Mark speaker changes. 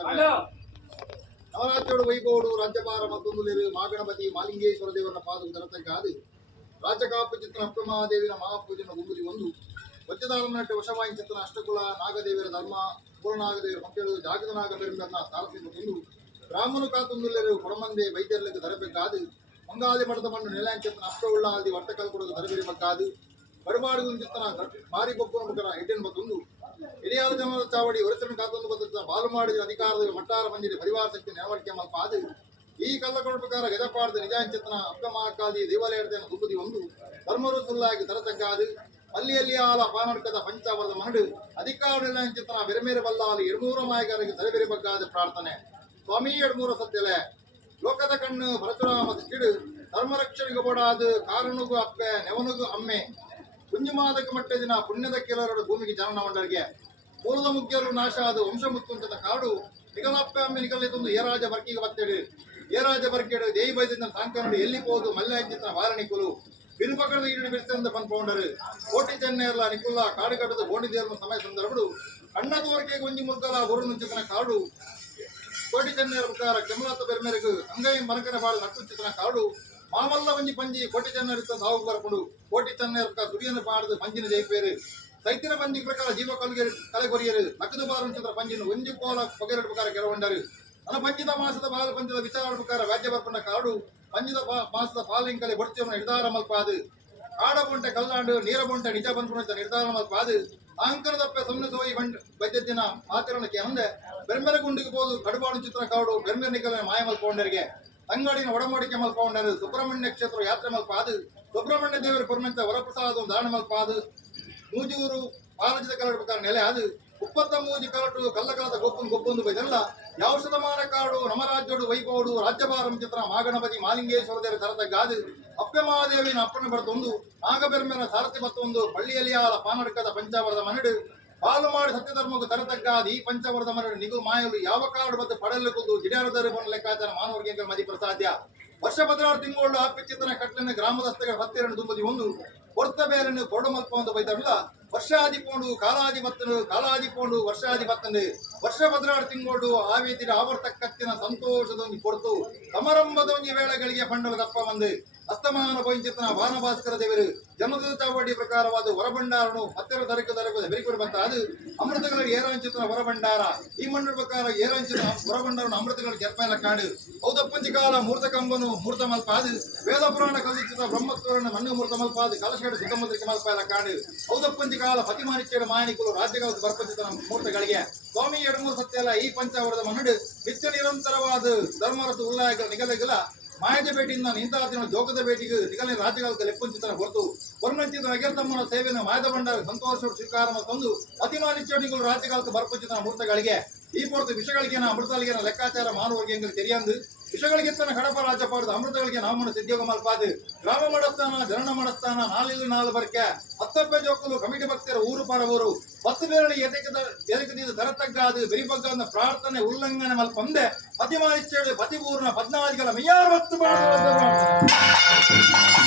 Speaker 1: ನಮಸ್ಕಾರ ನವರಾತ್ರಿಯೋಡು ವೈಭವಡು ರಾಜ್ಯಭಾರ ಮತ್ತೊಂದು ಮಾಗಣಪತಿ ಮಾಲಿಂಗೇಶ್ವರ ದೇವರ ಪಾದವು ತರತಕ್ಕಾದು ರಾಜಕಾಪು ಚಿತ್ರ ಅಪ್ರಮಾದೇವಿನ ಮಹಾಪೂಜನ ಗುಂಗುಲಿ ಒಂದು ವಜ್ರದಾರನಟ್ಟ ವಶವಾಯಿ ಚಿತ್ರ ಅಷ್ಟಕುಲ ನಾಗದೇವಿರ ಧರ್ಮ ಪೂರ್ಣಾಗದೇವಿಯ ಪಂಪೆಳು ಜಾಗದನಾಗ ಬೆರಂಬನ್ನ ಸಾರಸಿಂದು ಕೊಂದು ಬ್ರಾಹ್ಮಣು ಕಾತುಂದುಲ್ಲರು ಪುರಮಂದೆ ವೈದ್ಯರ್ಲಕ್ಕೆ ತರಬೇಕಾದು ಮಂಗಾದಿ ಪಡದ ಮಣ್ಣು ನೆಲಾಂಚತನ ಅಷ್ಟವುಳ್ಳ ಅಲ್ಲಿ ವರ್ತಕಲ್ ಕೊಡಲು ತರಬೇರಬೇಕಾದು ಬರಬಾರದು ಚಿತ್ತನ ಮಾರಿ ಬೊಪ್ಪನ ಮುಖರ ಹೆಡ್ಡೆನ್ ಬತ್ತೊಂದು ಹಿರಿಯಾದ ಜನರ ಚಾವಡಿ ಹೊರತನ ಕಾತೊಂದು ಬಂದ ಬಾಲು ಮಾಡಿದ ಅಧಿಕಾರದ ಮಟ್ಟಾರ ಬಂದಿದೆ ಪರಿವಾರ ಶಕ್ತಿ ನೆರವಳಿಕೆ ಮಲ್ಪ ಅದು ಈ ಕಲ್ಲಕೊಂಡ ಪ್ರಕಾರ ಗಜಪಾಡದ ನಿಜಾಂಚಿತ್ತನ ಅಕ್ಕ ಮಹಾಕಾದಿ ದೇವಾಲಯದ ದುಬ್ಬದಿ ಒಂದು, ಧರ್ಮರು ಸುಲ್ಲಾಗಿ ತರತಕ್ಕಾದು ಅಲ್ಲಿಯಲ್ಲಿ ಆಲ ಪಾನಡ್ಕದ ಪಂಚಾವರದ ಮಹಡು ಅಧಿಕಾರ ನಿಲಂಚಿತ್ತನ ಬೆರಮೇರೆ ಬಲ್ಲಾಲಿ ಎಡ್ಮೂರ ಮಾಯಗಾರಿಗೆ ಬಗ್ಗಾದ ಪ್ರಾರ್ಥನೆ. ಸ್ವಾಮಿ ಎಡ್ಮೂರ ಸತ್ಯಲೆ. ಲೋಕದ ಕಣ್ಣು ಪರಶುರಾಮ ಕಿಡು ಧರ್ಮರಕ್ಷಣೆಗೆ ಬೋಡಾದು ಕಾರಣಗೂ ಅಪ್ಪೆ, ನೆವನಿಗೂ ಅಮ್ಮೆ. ಕುಂಜುಮಾದಕ ಮಟ್ಟದಿನ ಪುಣ್ಯದ ಕೆಲವರು ಭೂಮಿಗೆ ಜನನ ಮಂಡರಿಗೆ ಮೂಲದ ಮುಖ್ಯರು ನಾಶ ಆದ ವಂಶ ಮುತ್ತುಂಟದ ಕಾಡು ನಿಗಲಪ್ಪೆ ಅಮ್ಮೆ ನಿಗಲಿತೊಂದು ಏರಾಜ ಬರ್ಕಿಗೆ ಬತ್ತೇಳಿ. ಏರಾಜ ಬರ್ಕೆಡು ದೇಯಿ ಬೈದಿಂದ ಸಾಂಕನಡು ಎಲ್ಲಿ ಹೋದು ಮಲ್ಲಾಂಚಿತನ ವಾರಣಿಕುಲು ಬಿರುಪಕರದ ಈಡಿನ ಪನ್ ಪಂದ್ಕೊಂಡರು ಕೋಟಿ ಚೆನ್ನೈರ್ಲ ನಿಕುಲ್ಲ ಕಾಡು ಕಟ್ಟದ ಬೋಣಿದೇರ್ನ ಸಮಯ ಸಂದರ್ಭಡು ಕಣ್ಣದ ವರ್ಕೆ ಗೊಂಜಿ ಮುರ್ಗಲ, ಗುರು ನುಂಚಿತನ ಕಾಡು. ಕೋಟಿ ಚೆನ್ನೈರ ಪ್ರಕಾರ ಕೆಮಲತ್ತ ಬೆರ್ಮೆರೆಗು ಅಂಗೈ ಮರಕನ ಬಾಳು ನಟ್ಟು ಚಿತ್ರನ ಕಾಡು. ಮಾಮಲ್ಲ ಒಂಜಿ ಪಂಜಿ ಕೋಟಿ ಚೆನ್ನರಿತ ಸಾವು ಕೋಟಿ ಚೆನ್ನೈರ ಪ್ರಕಾರ ಸುಡಿಯನ್ನು ಪಾಡದು ಪಂಜಿನ ಜೈಪೇರು ಸೈತಿನ ಪಂಜಿ ಪ್ರಕಾರ ಜೀವ ಕಲ್ಗೆ ಕಲೆ ಕೊರಿಯರು ನಕದು ಬಾರು ಚಿತ್ರ ಪಂಜಿನ ಒಂಜಿ ಕೋಲ ಪೊಗೆರಡು ಪ್ರಕಾರ ಕೆಳಗೊಂಡರು ನನ್ನ ಪಂಚಿದ ಮಾಸದ ಬಾಲ ಪಂಚದ ವಿಚಾರ ಪ್ರಕಾರ ರಾಜ್ಯ ಬರ್ಪಣ್ಣ ಕಾಡು ಪಂಚಿದ ಪಾ- ಮಾಸದ ಪಾಲಿಂಕಲೆ ಬಡ್ತಿಯನ್ನು ನಿರ್ಧಾರ ಮಲ್ಪಾದು ಕಾಡ ಬೊಂಟೆ ಕಲ್ಲಾಂಡು ನೀರ ಬೊಂಟೆ ನಿಜ ಬಂದ್ಕೊಂಡ ನಿರ್ಧಾರ ಮಲ್ಪಾದು ಅಂಕರದಪ್ಪೆ ಸುಮ್ಮನೆ ಸೋಯಿ ಬಂಡ್ ಬೈದ್ಯತಿನ ಮಾತಿರಣಕ್ಕೆ ಅಂದೆ ಬೆರ್ಮೆರೆ ಗುಂಡಿಗೆ ಹೋದು ಕಡುಬಾಡು ಚಿತ್ರ ಕಾಡು ಬೆರ್ಮೆರೆ ನಿಕಲ ಮಾಯ ಮಲ್ಕೊಂಡರಿಗೆ ತಂಗಡಿನ ಒಡಂಬಡಿಕೆ ಮಲ್ಕೊಂಡರು ಸುಬ್ರಹ್ಮಣ್ಯ ಕ್ಷೇತ್ರ ಯಾತ್ರೆ ಮಲ್ಪಾದು ಸುಬ್ರಹ್ಮಣ್ಯ ದೇವರ ಪುರಮೆಂತ ವರಪ್ರಸಾದ ದಾನ ಮಲ್ಪಾದು ಮೂಜೂರು ಪಾಲಜಿದ ಕರಡು ಪ್ರಕಾರ ನೆಲೆ, ಅದು ಉಪ್ಪತ್ತ ಮೂಜಿ ಕರಟು ಕಲ್ಲಕಲದ ಗೊಪ್ಪು ಗೊಪ್ಪೊಂದು ಬೈದಲ್ಲ ಯಾವ ಶತಮಾನ ಕಾಡು, ನಮರಾಜ್ಯೋಡು ವೈಭವಡು, ರಾಜ್ಯಭಾರಂ ಚಿತ್ರ, ಮಾಗಣಪತಿ, ಮಾಲಿಂಗೇಶ್ವರ ತರದ ಗಾದು ಅಪ್ಪೆ ಮಹಾದೇವಿನ ಅಪ್ಪನ ಬರ್ತೊಂದು ನಾಗಬೆರ್ಮೆನ ಸಾರಥಿ ಮತ್ತೊಂದು ಪಳ್ಳಿಯಲಿಯಾಲ ಪಾನಡಕದ ಪಂಚಾವರದ ಮನಡು ಬಾಲು ಮಾಡಿ ಸತ್ಯಧರ್ಮಕ್ಕೆ ತರತಕ್ಕಾದ ಈ ಪಂಚವರದ ಮರಡು ನಿಗು ಮಾಯಲು ಯಾವ ಕಾಡು ಮತ್ತು ಪಡೆಯಲು ಕುದು ಜಿಡಾರದರು ಬಂದ ಲೆಕ್ಕಾಚಾರ ಮಾನವರಿಗೆ ಮದಿ ಪ್ರಸಾದ್ಯ. ವರ್ಷ ಪದಿನಾರು ತಿಂಗಳು ಆಪಿ ಚಿತ್ರ ಕಟ್ಟಲಿನ ಗ್ರಾಮದಸ್ತಗಳ ಹತ್ತಿರ ತುಂಬದಿ ಒಂದು ಹೊರ್ತ ಬೇರನ್ನು ಕೊರಡು ಮಲ್ಪ ಅಂತ ಬೈದಲ್ಲ ವರ್ಷಾದಿ ಪೋಂಡು ಕಾಲಾದಿ ಬತ್ತನು ಕಾಲಾದಿ ಪೋಂಡು ವರ್ಷಾದಿ ಬತ್ತನು ವರ್ಷ ಬದಲಾರು ತಿಂಗಳು ಆವೇತಿರ ಆವರ್ತಕ್ಕತ್ತಿನ ಸಂತೋಷದೊಂದು ಕೊಡ್ತು. ಸಮಾರಂಭದೊಂದು ವೇಳೆಗಳಿಗೆ ಪಂಡಲ ದಪ್ಪ ಅಸ್ತಮಾನ ಪಂಚಿತನ ಭಾನಭಾಸ್ಕರ ದೇವರು ಜನದ ಚಾವಡಿ ಪ್ರಕಾರವಾದ ಹೊರಭಂಡಾರನು ಹತ್ತಿರ ದರಕ ದರಕದ ಬೆರಿಕೊಂಡು ಅದು ಅಮೃತಗಳ ಏರಾಂಚಿತನ ಹೊರಭಂಡಾರ ಈ ಮಂಡಳ ಪ್ರಕಾರ ಏರಾಂಚಿತ ವರಭಂಡಾರನು ಅಮೃತಗಳ ಜರ್ಪಾಯಲ ಕಾಡು. ಹೌದಪ್ಪಂಚಿ ಕಾಲ, ಮೂರ್ತ ಕಂಬನು ಮೂರ್ತ ಮಲ್ಪ. ಅದು ವೇದ ಪುರಾಣ ಕಲಿಸಿದ ಬ್ರಹ್ಮತ್ವರನ ಮಣ್ಣು ಮೂರ್ತ ಮಲ್ಪ. ಅದು ಕಲಶೇಡು ಸುತ್ತಮುತ್ತಲಿಗೆ ಮಲ್ಪಾಯಲ ಕಾಡು. ಹೌದಪ್ಪಂಚಿ ಕಾಲ ಮಾಯಣಿಕುಲು ರಾಜ್ಯಗಳ ಬರ್ಪಂಚಿತನ ಮೂರ್ತಗಳಿಗೆ. ಸ್ವಾಮಿ ಎಡಮೂರು ಸತ್ಯಲ್ಲ ಈ ಪಂಚಾವರದ ಮನ್ನಡು ನಿತ್ಯ ನಿರಂತರವಾದ ಧರ್ಮರಸ ಉಲ್ಲಾಯಗಳ ನಿಗಲಗಳ ಮಾಯದ ಭೇಟಿಯಿಂದ ನಿಂತಾದಿನ ಜೋಗದ ಭೇಟಿಗೆ ನಿಗಲಿನ ರಾಜ್ಯಗಳ ಲೆಪ್ಪುಂಚಿತನ ಹೊರತು ವರ್ಣಂಚಿತ ಅಗರ್ತಮ್ಮನ ಸೇವೆಯನ್ನು ಮಾಯದ ಬಂಡ ಸಂತೋಷ ಸ್ವೀಕಾರ ತಂದು ಅತಿಮಾನಿಚೋಡಿಗಳು ರಾಜ್ಯಗಳ ಬರ್ಪಂಚಿತನ ಮೂರ್ತಗಳಿಗೆ ಈ ಪೊರತು ವಿಷಗಳಿಗೆ ಅಮೃತಗಳಿಗೆ ಲೆಕ್ಕಾಚಾರ ಮಾಡುವ ಎಂಗಳು ತೆರಿಯಂದು ವಿಷಗಳಿಗೆತ್ತನ ಕಡಪ ರಾಜ್ಯಪಾಡದ ಅಮೃತಗಳಿಗೆ ನಾಮನ ಸಿದ್ಯೋಗ ಮಲ್ಪಾದು ಗ್ರಾಮ ಮಾಡಸ್ಥಾನ ಜನನ ಮಾಡಸ್ಥಾನ ನಾಲಿಲು ನಾಲು ಬರ್ಕೆ ಹತ್ತಪ್ಪೆ ಜೋಕಲು ಕಮಿಟಿ ಭಕ್ತರ ಊರು ಪರ ಊರು ಪತ್ತು ಬೇರಳಿ ಎದೆಕದ ಎದೆಕದಿಂದ ತರತಗ್ಗಾದು ಬೆರಿಬಗ್ಗನ ಪ್ರಾರ್ಥನೆ ಉಲ್ಲಂಘನೆ ಮಲ್ಪಂದೆ ಪತಿಮಾನಿಚ್ಚೇಳು ಪತಿಪೂರ್ಣ ಪದ್ನಾದಿಗಳ ಮೆಯ್ಯಾರವತ್ತು
Speaker 2: Ah!